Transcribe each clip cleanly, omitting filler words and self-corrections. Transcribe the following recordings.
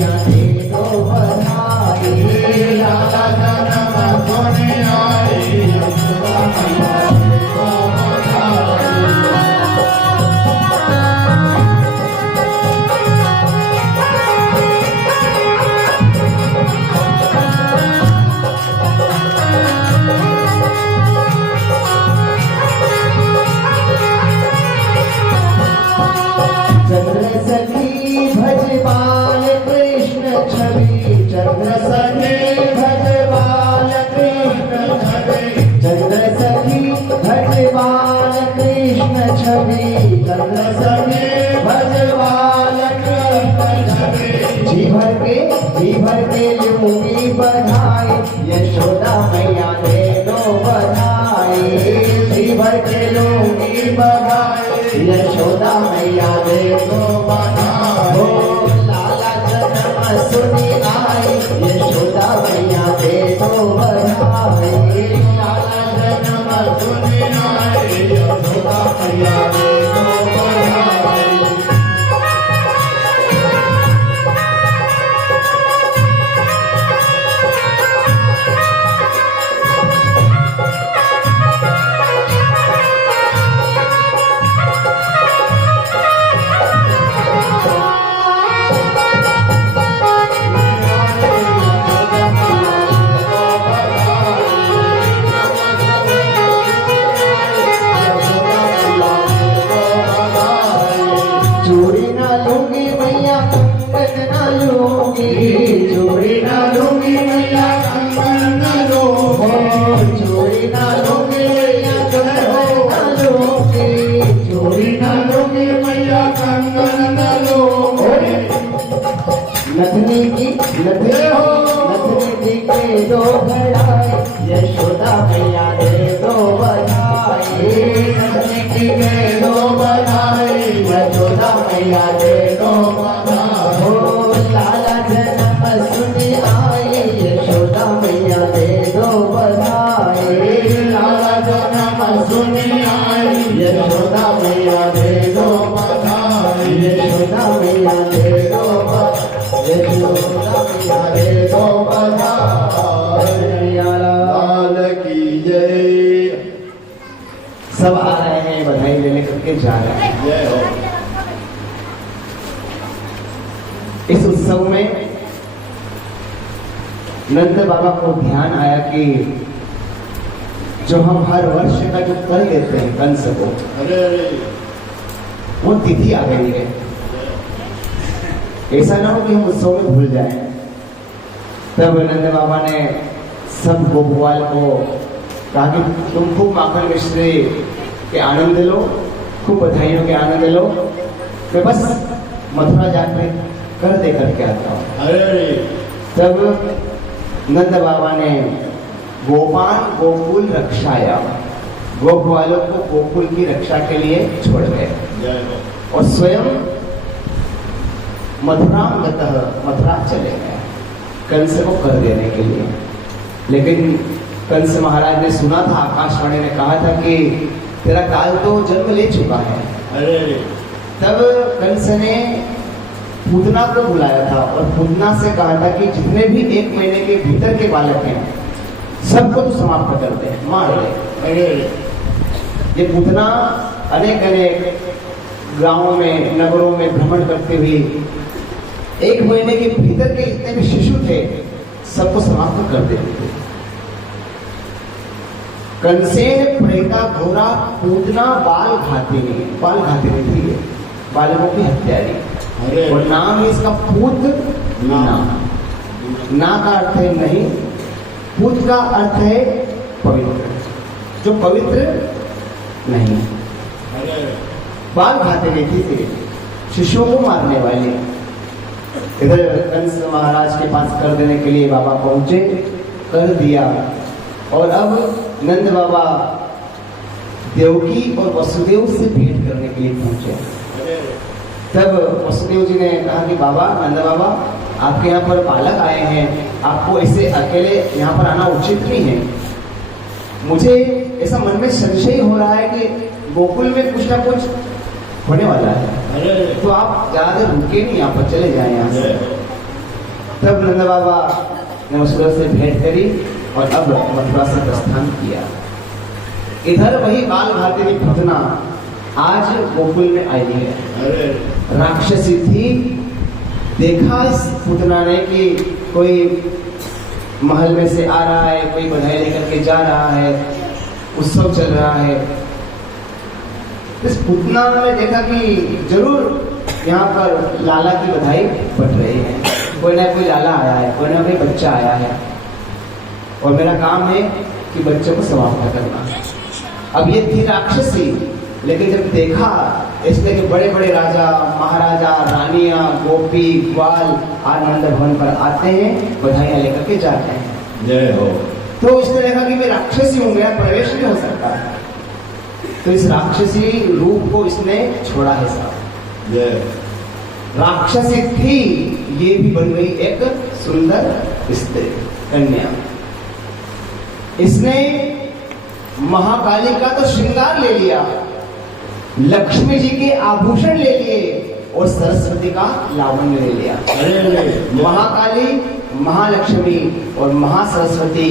मैया दे दो बधाई, लाला जन्म सुनी आई यशोदा मैया दे दो बधाई। चंद्र सखी भज बाल कृष्ण छवि, चंद्र सखी भज बाल कृष्ण छवि, चंद्र सखी भज बाल कृष्ण छवि, चंद्र सखी भज बाल कृष्ण छवि। जी भर के लूंगी बधाई, यशोदा मैया दे दो बधाई, जी भर के लूंगी बधाई, यशोदा मैया दे दो बधाई। हो लाला जन्म सुनी आई यशोदा मैया दे दो बधाई, लाला जन्म सुनी आई यशोदा मैया दे दो बधाई। चूड़ी ना लूंगी मैया कंगन ना लूंगी, चूड़ी ना लूंगी मैया कंगन ना लूंगी, चूड़ी ना लूंगी मैया कंगन ना लूंगी, चूड़ी ना लूंगी मैया कंगन ना लूंगी। नथनी की के दो घड़ाई, यशोदा मैया दे दो बधाई, नथनी की के दो बधाई, यशोदा मैया दे दो बधाई। हो लाला जन्म सुनी आई यशोदा मैया दे दो बधाई, लाला जन्म सुनी आई यशोदा मैया दे दो बधाई, यशोदा मैया दे दो बधाई, यशोदा मैया दे दो बधाई। लाल की जय। सब आ रहे हैं बधाई लेने करके जा रहे हैं। जय हो। इस उत्सव में नंद बाबा को ध्यान आया कि जो हम हर वर्ष का जो कर लेते हैं कंस को, वो तिथि आ गई है। ऐसा ना हो कि हम उत्सव में भूल जाएं। तब नंद बाबा ने सब गोपवाल को कहा कि तुम खूब माखन मिश्री के आनंद लो, खूब बधाइयों के आनंद लो, मैं बस मथुरा जाकर कर दे करके आता हूँ। तब नंद बाबा ने गोपाल गोकुल रक्षाया, गोपवालों को गोकुल की रक्षा के लिए छोड़ गए और स्वयं मथुरा चले गए कंस को कर देने के लिए। लेकिन कंस महाराज ने सुना था, आकाशवाणी ने कहा था कि तेरा काल तो जन्म ले चुका है। तब कंस ने पूतना को बुलाया था और पूतना से कहा था कि जितने भी 1 महीने के भीतर के बालक हैं सबको तो समाप्त कर दे, मार दे। ये पूतना अनेक गांवों में नगरों में भ्रमण करते हुए 1 महीने के भीतर के जितने भी शिशु थे सबको समाप्त कर देते थे। कंसेन प्रेता घोरा पूतना बाल घातिनी थी, बालकों की हत्यारी। और नाम है इसका पूत ना का अर्थ है नहीं, पूत का अर्थ है पवित्र, जो पवित्र नहीं। बाल घातिनी थी, शिशुओं को मारने वाली। इधर कंस महाराज के पास कर देने के लिए बाबा पहुंचे, कर दिया। और अब नंद बाबा देवकी और वसुदेव से भेंट करने के लिए पहुंचे। तब वसुदेव जी ने कहा कि बाबा, नंद बाबा, आपके यहाँ पर बालक आए हैं, आपको ऐसे अकेले यहाँ पर आना उचित नहीं है। मुझे ऐसा मन में संशय हो रहा है कि गोकुल में कुछ ना कुछ होने वाला है, तो आप ज्यादा रुके नहीं, यहाँ पर चले जाए यहाँ से। तब नंद बाबा ने उस सूरज से भेंट करी और अब मथुरा से प्रस्थान किया। इधर वही बाल भारती पूतना आज गोकुल में आई है। राक्षसी थी, देखा इस पूतना ने कि कोई महल में से आ रहा है, कोई बधाई लेकर के जा रहा है, उत्सव चल रहा है। इस पूतना ने देखा कि जरूर यहाँ पर लाला की बधाई बट रही है, कोई ना कोई लाला आया है, कोई ना कोई बच्चा आया है और मेरा काम है कि बच्चे को समाप्त करना। अब ये थी राक्षसी, लेकिन जब देखा इसने कि बड़े बड़े राजा महाराजा रानियां गोपी ग्वाल आनंद भवन पर आते हैं, बधाइयां लेकर के जाते हैं। जय हो। तो इसने देखा कि मैं राक्षसी हूं, मेरा प्रवेश नहीं हो सकता, तो इस राक्षसी रूप को इसने छोड़ा है साहब। राक्षसी थी, ये भी बन गई एक सुंदर स्त्री कन्या। इसने महाकाली का तो श्रृंगार ले लिया, लक्ष्मी जी के आभूषण ले लिए और सरस्वती का लावण्य ले लिया। महाकाली, महालक्ष्मी और महासरस्वती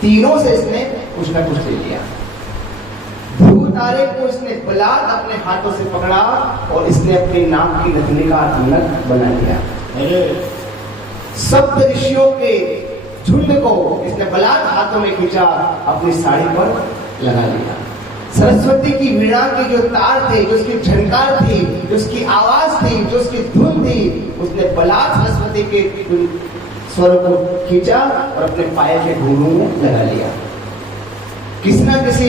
तीनों से इसने कुछ न कुछ ले लिया। ध्रुव तारे को इसने बलात् अपने हाथों से पकड़ा और इसने अपने नाक की नथनी का नथ बना लिया। सप्त ऋषियों के झुंड को इसने बलात् हाथों में खींचा, अपनी साड़ी पर लगा लिया। सरस्वती की वीणा के जो तार थे, जो उसकी झनकार थी, जो उसकी आवाज थी, जो उसकी धुन थी, उसने बलात् सरस्वती के स्वर को खींचा और अपने पाए के घुंघरू में लगा लिया। किसी न किसी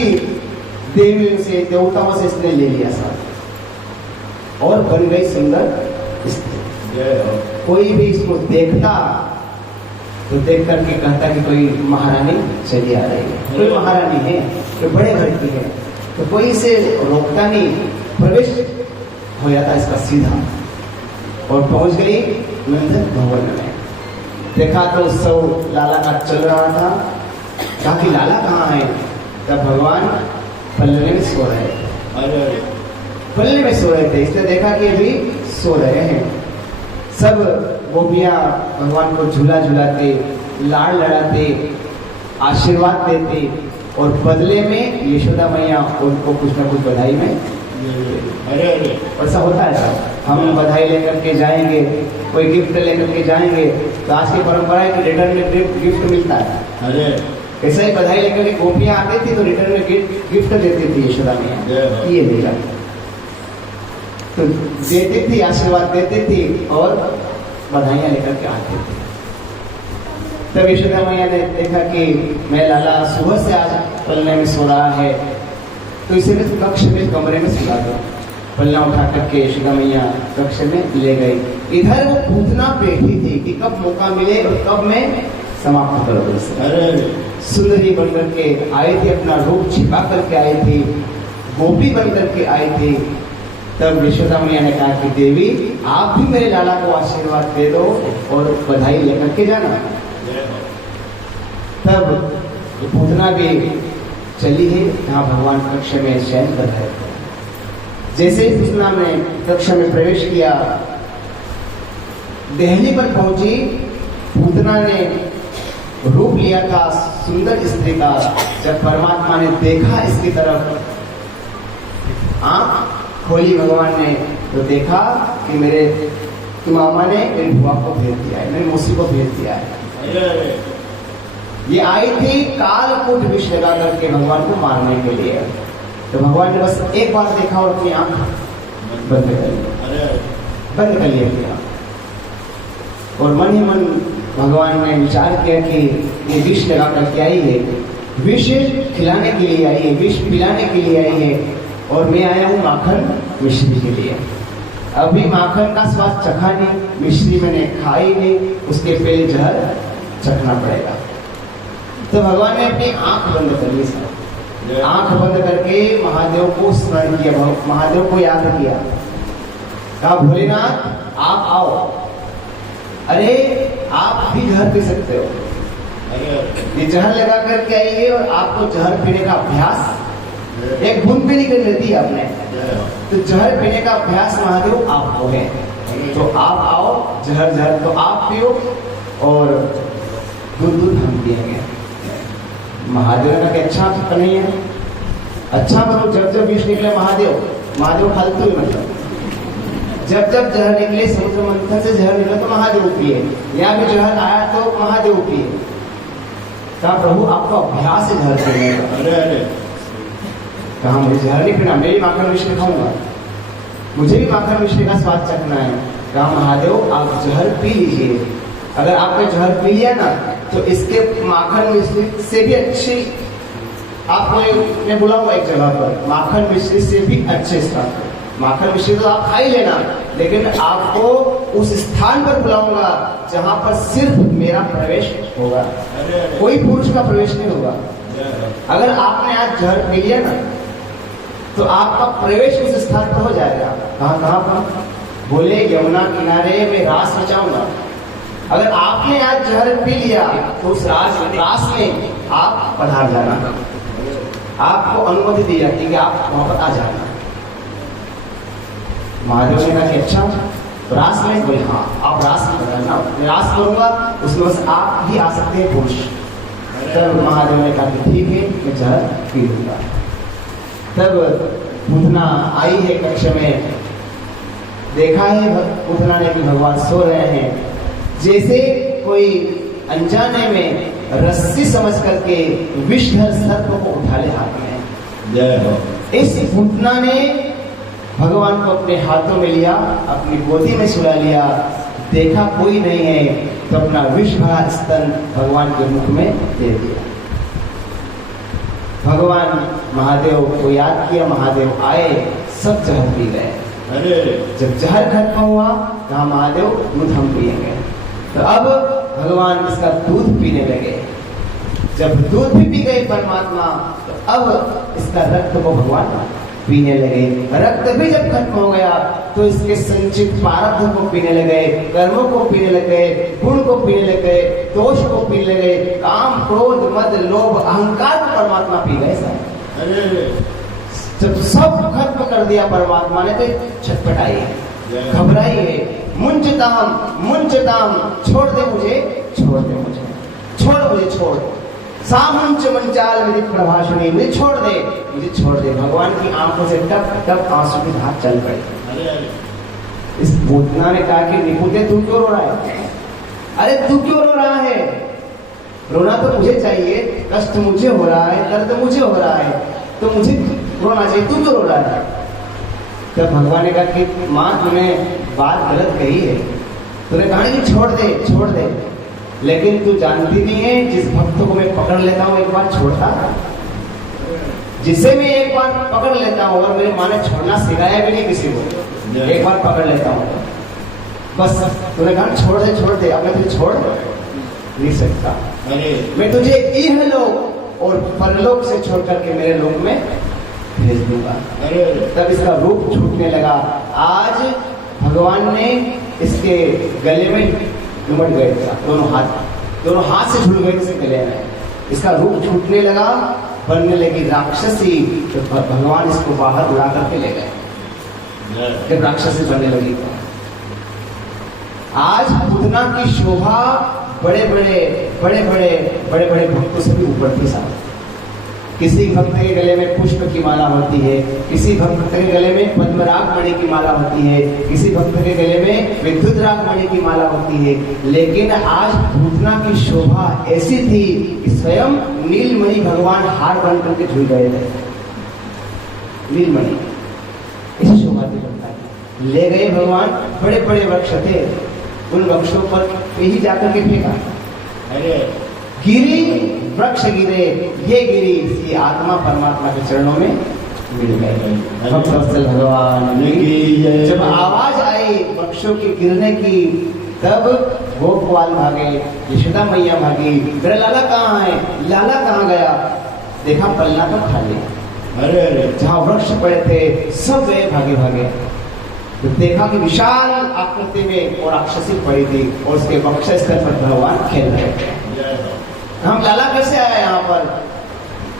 देवी से देवताओं से इसने ले लिया साथ और बन गई सुंदर स्त्री। कोई भी इसको देखता तो देख करके कहता कि कोई महारानी चली आ रही है, कोई महारानी है, कोई बड़े घर की है, तो कोई इसे रोकता नहीं, प्रवेश हो जाता इसका सीधा और पहुंच गई नंद भवन में। देखा तो उत्सव लाला का चल रहा था, कहा कि लाला कहाँ है? तब भगवान पल्ले में सो रहे थे, पल्ले में सो रहे थे। इसने देखा कि अभी सो रहे हैं। सब गोपियां भगवान को झूला झुलाते, लाड़ लड़ाते, आशीर्वाद देते और बदले में यशोदा मैया उनको कुछ ना कुछ बधाई में। ऐसा होता है साहब, हम बधाई लेकर के जाएंगे, कोई गिफ्ट लेकर के जाएंगे, तो आज की परंपरा है कि रिटर्न में गिफ्ट मिलता है। ऐसा ही बधाई लेकर के गोपियां आती थी तो रिटर्न में गिफ्ट देती थी यशोदा मैया, ये मेरा तो देती थी, आशीर्वाद देती थी और बधाइयां लेकर के आती थी। तब यशोदा मैया ने देखा कि मैं लाला सुबह से आज पलने में सो रहा है, तो इसे मैं कक्ष में कमरे में सुला दो। पल्ला उठा करके यशोदा मैया कक्ष में ले गई। इधर वो पूतना बैठी थी कि कब मौका मिले और कब मैं समाप्त कर दूं। सुंदरी बनकर के आई थी, अपना रूप छिपा करके आई थी, गोपी बनकर के आई थी। तब यशोदा मैया ने कहा कि देवी आप भी मेरे लाला को आशीर्वाद दे दो और बधाई लेकर के जाना। तब पूतना भी चली है, जहाँ भगवान कक्ष में शयन कर रहे थे। जैसे ही पूतना ने कक्ष में प्रवेश किया, देहली पर पहुंची, पूतना ने रूप लिया था सुंदर स्त्री का। जब परमात्मा ने देखा इसकी तरफ, आंख खोली भगवान ने तो देखा कि मेरे मामा ने मेरी बुआ को भेज दिया है, मेरी मौसी को भेज दिया है। ये आई थी कालकूट विष लगा करके भगवान को मारने के लिए। तो भगवान ने बस एक बार देखा और अपनी आंख बंद कर लिया अपनी आंख। और मन ही मन भगवान ने विचार किया कि ये विष लगा करके आई है, विष खिलाने के लिए आई है, विष पिलाने के लिए आई है, और मैं आया हूँ माखन मिश्री के लिए। अभी माखन का स्वाद चखा नहीं, मिश्री मैंने खाई नहीं, उसके पहले जहर चखना पड़ेगा। तो भगवान ने अपनी आंख बंद कर ली सर। आंख बंद करके महादेव को स्मरण किया, महादेव को याद किया, कहा भोलेनाथ आप आओ। अरे आप भी जहर पी सकते हो, ये जहर लगा करके आई है और आपको जहर पीने का अभ्यास एक बूंद भी नहीं कर लेती आपने, तो जहर पीने का अभ्यास महादेव आपको है। तो आप आओ, जहर जहर तो आप पियो और दूध दूध हम पिएंगे। महादेव ने कहा कि अच्छा नहीं है, अच्छा करो, जब जब विष निकले महादेव फालतू ही मतलब, जब जब जहर निकले समुद्र मंथन से जहर निकले तो महादेव पिए, या भी जहर आया तो महादेव पिए। कहा प्रभु आपका अभ्यास है जहर पीने का। कहा मुझे जहर नहीं पीना, मैं भी माखन मिश्री खाऊंगा, मुझे भी माखन मिश्री का स्वाद चखना है। कहा महादेव आप जहर पी लीजिए, अगर आपने जहर पी लिया ना तो इसके माखन मिश्री से भी अच्छी, आपको मैं बुलाऊंगा एक जगह पर, माखन मिश्री से भी अच्छे स्थान पर। माखन मिश्री तो आप खा ही लेना, लेकिन आपको उस स्थान पर बुलाऊंगा जहां पर सिर्फ मेरा प्रवेश होगा, कोई पुरुष का प्रवेश नहीं होगा। अगर आपने आज जहर पी लिया ना तो आपका प्रवेश उस स्थान पर हो जाएगा। कहां पर? बोले यमुना किनारे में रास रचाऊंगा। अगर आपने आज जहर पी लिया तो उस रास में आप पधार जाना, आपको अनुमति दी जाती है कि आप वहां पर आ जाना। महादेव ने कहा कि अच्छा रास में? बोले हाँ आप रास में पधारना, मैं रास करूंगा, उसमें बस आप ही आ सकते हैं पुरुष। तब महादेव ने कहा कि ठीक है मैं जहर पी लूंगा। तब पूतना आई है कक्ष में, देखा है पूतना ने कि भगवान सो रहे हैं, जैसे कोई अनजाने में रस्सी समझ करके विषधर सर्प को उठा ले हाथ में। इस पूतना ने भगवान को अपने हाथों में लिया, अपनी गोदी में सुला लिया, देखा कोई नहीं है तो अपना विष भरा स्तन भगवान के मुख में दे दिया। भगवान महादेव को याद किया, महादेव आए, सब जहर पी गए। जब जहर खत्म हुआ कहा महादेव दूध हम पिएंगे। तो अब भगवान इसका दूध पीने लगे। जब दूध भी पी गए परमात्मा तो अब इसका रक्त को भगवान पीने लगे। रक्त भी जब खत्म हो गया तो इसके संचित प्रारब्ध को पीने लगे, कर्मों को पीने लगे, गुण को पीने लगे, दोष को पीने लगे, काम क्रोध मद लोभ अहंकार को परमात्मा पी गए सब। जब सब खत्म कर दिया परमात्मा ने तो छटपटाई है, घबराई है, मुंचताम छोड़ दे मुझे, छोड़ दे मुझे, छोड़ मुझे, छोड़ सामुंच मंचाल मेरी प्रभाषणी, मुझे छोड़ दे, मुझे छोड़ दे। भगवान की आंखों से टप टप आंसू की धार चल पड़ी। इस पूतना ने कहा कि निपुते तू क्यों रो रहा है? अरे तू क्यों रो रहा है? रोना तो मुझे चाहिए, कष्ट मुझे हो रहा है, दर्द मुझे हो रहा है, तो मुझे रोना चाहिए, तू क्यों रो रहा है? तब भगवान ने कहा कि माँ तूने बात गलत कही है, तूने कहा कि छोड़ दे, छोड़ दे, लेकिन तू जानती नहीं है जिस भक्त को मैं पकड़ लेता हूँ एक बार छोड़ता, जिसे मैं एक बार पकड़ लेता हूँ, और मेरी माँ ने छोड़ना सिखाया भी नहीं किसी को, एक बार पकड़ लेता हूँ बस। तूने कहा छोड़ दे, छोड़ दे, अब मैं तुझे छोड़ नहीं सकता, मैं तुझे इहलोक और परलोक से छोड़ करके मेरे लोक में भेज दूंगा। तब इसका रूप छूटने लगा। आज भगवान ने इसके गले में उमड़ गए थे, दोनों हाथ से जुड़ गए थे गले में, इसका रूप छूटने लगा, बनने लगी राक्षसी। तो भगवान इसको बाहर उड़ा करके ले गए, जब राक्षसी बनने लगी। आज पूतना की शोभा बड़े बड़े भक्तों से भी ऊपर थी साहब। किसी भक्त के गले में पुष्प की माला होती है, किसी भक्त के गले में पद्मराग मणि की माला होती है, किसी भक्त के गले में विद्युतराग मणि की माला होती है, लेकिन आज पूतना की शोभा ऐसी थी कि स्वयं नीलमणि भगवान हार बन करके झूल गए थे। नीलमणि ऐसी शोभा थी भगवान, ले गए भगवान। बड़े बड़े वृक्ष थे, उन वृक्षों पर यही जाकर के फेंका, गिरी वृक्ष गिरे, ये गिरी, ये आत्मा परमात्मा के चरणों में मिल गए। भक्तवत्सल भगवान की जब आवाज आई वृक्षों के गिरने की, तब गोपवाल भागे, यशोदा मैया भागी, तेरा लाला कहाँ है, लाला कहाँ गया? देखा पल्ला तो खाली, जहाँ वृक्ष पड़े थे सब गए भागे भागे। तो देखा कि विशाल आकृति में और राक्षसी पड़ी थी, और उसके वक्ष स्तर पर भगवान खेल रहे थे। हम लाला कैसे आया यहाँ पर,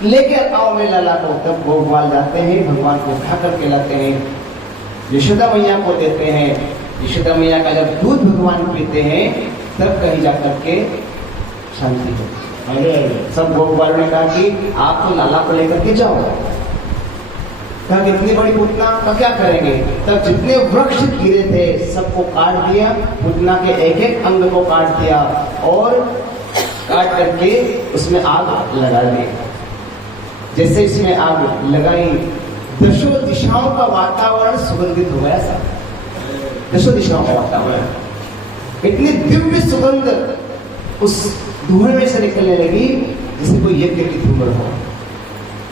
लेके आओ मेरे लाला को। तब गोपाल जाते हैं, भगवान को उठा करके लाते हैं, यशोदा मैया को देते हैं, यशोदा मैया का जब दूध भगवान पीते हैं तब कहीं जाकर के शांति होती। सब गोप वालों ने कहा कि आप तो लाला को लेकर के जाओ। कहा कि इतनी बड़ी पूतना का क्या करेंगे? तब जितने वृक्ष गिरे थे सबको काट दिया, पूतना के एक एक अंग को काट दिया और काट करके उसमें आग लगा दी। जैसे इसमें आग लगाई, दशों दिशाओं का वातावरण सुगंधित हो गया। सब दशों दिशाओं का वातावरण, इतनी दिव्य सुगंध उस धुएं में से निकलने लगी जैसे कोई यज्ञ की धूम हो,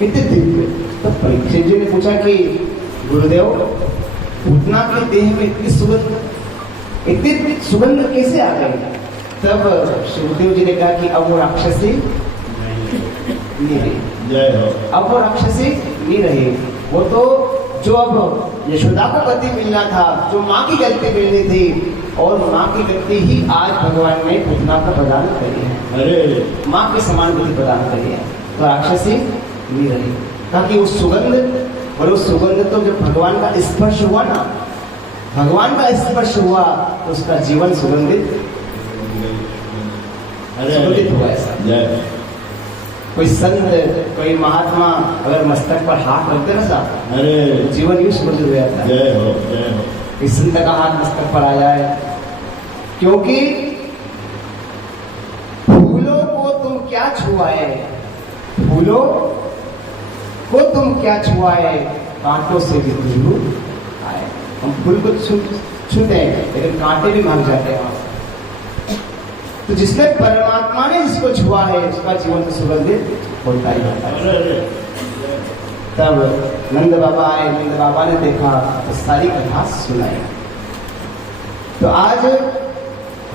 इतने दिव्य। तब परीक्षित जी ने पूछा कि गुरुदेव, पूतना के देह में इतनी सुगंध कैसे आ गई? तब शिवदेव जी ने कहा कि अब वो राक्षसी नहीं रही, अब वो राक्षसी नहीं रही। वो तो जो अब यशोदा को गति मिलना था, जो माँ की गति मिलनी थी, और माँ की गति ही आज भगवान ने पूतना को प्रदान करी है। माँ के समान गति प्रदान करी है, तो राक्षसी नहीं रही। कहा कि उस सुगंध, और उस सुगंध तो जब भगवान का स्पर्श हुआ ना, भगवान का स्पर्श हुआ तो उसका जीवन सुगंधित हुआ। ऐसा कोई संत, कोई महात्मा अगर मस्तक पर हाथ रखते ना साहब, तो जीवन यूं सुगंधित हो जाता है। इस संत का हाथ मस्तक पर आ जाए, क्योंकि फूलों को तुम क्या छुआए, फूलों को तुम क्या छुआए, कांटों से भी खुशबू आए। हम फूल को छूते हैं लेकिन कांटे भी भाग जाते हैं। तो जिसने परमात्मा ने जिसको छुआ है उसका जीवन तो सुगंधित होता ही होता है। तब नंद बाबा आए, नंद बाबा ने देखा तो सारी कथा सुनाई। तो आज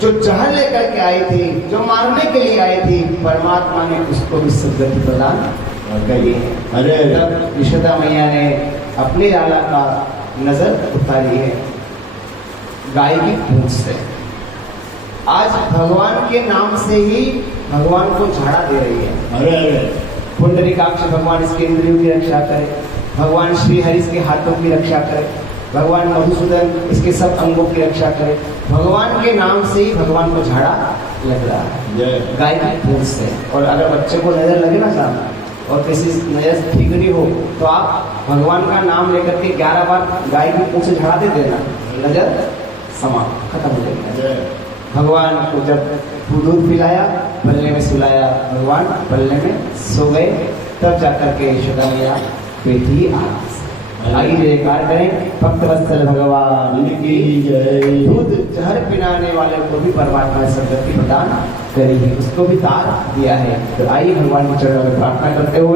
जो जहर लेकर के आई थी, जो मारने के लिए आई थी, परमात्मा ने उसको भी सद्गति प्रदान करी है। तब यशोदा मैया ने अपनी लाला का नजर उतारी है गाय की पूंछ से। आज भगवान के नाम से ही भगवान को झाड़ा दे रही है। पुंडरीकाक्ष भगवान इसके इंद्रियों की रक्षा करे, भगवान श्री हरि इसके हाथों की रक्षा करे, भगवान मधुसूदन इसके सब अंगों की रक्षा करे। भगवान के नाम से ही भगवान को झाड़ा लग रहा है गाय की पूंछ से। और अगर बच्चे को नजर लगे ना साहब, और किसी नजर ठीक नहीं हो, तो आप भगवान का नाम लेकर के 11 बार गाय की पूंछ से झाड़ा दे देना, नजर समाप्त, खत्म हो जाएगा। भगवान को जब दूध पिलाया, पल्ले में सुलाया, भगवान पल्ले में सो गए। तब जाकर के यशोदा मैया बेटी आइए जयकार करें भक्त वत्सल भगवान की जय। दूध जहर पिलाने वाले को भी परमात्मा ने सद्गति प्रदान करी है, उसको भी तार दिया है। तो आइए भगवान के चरणों में प्रार्थना करते हुए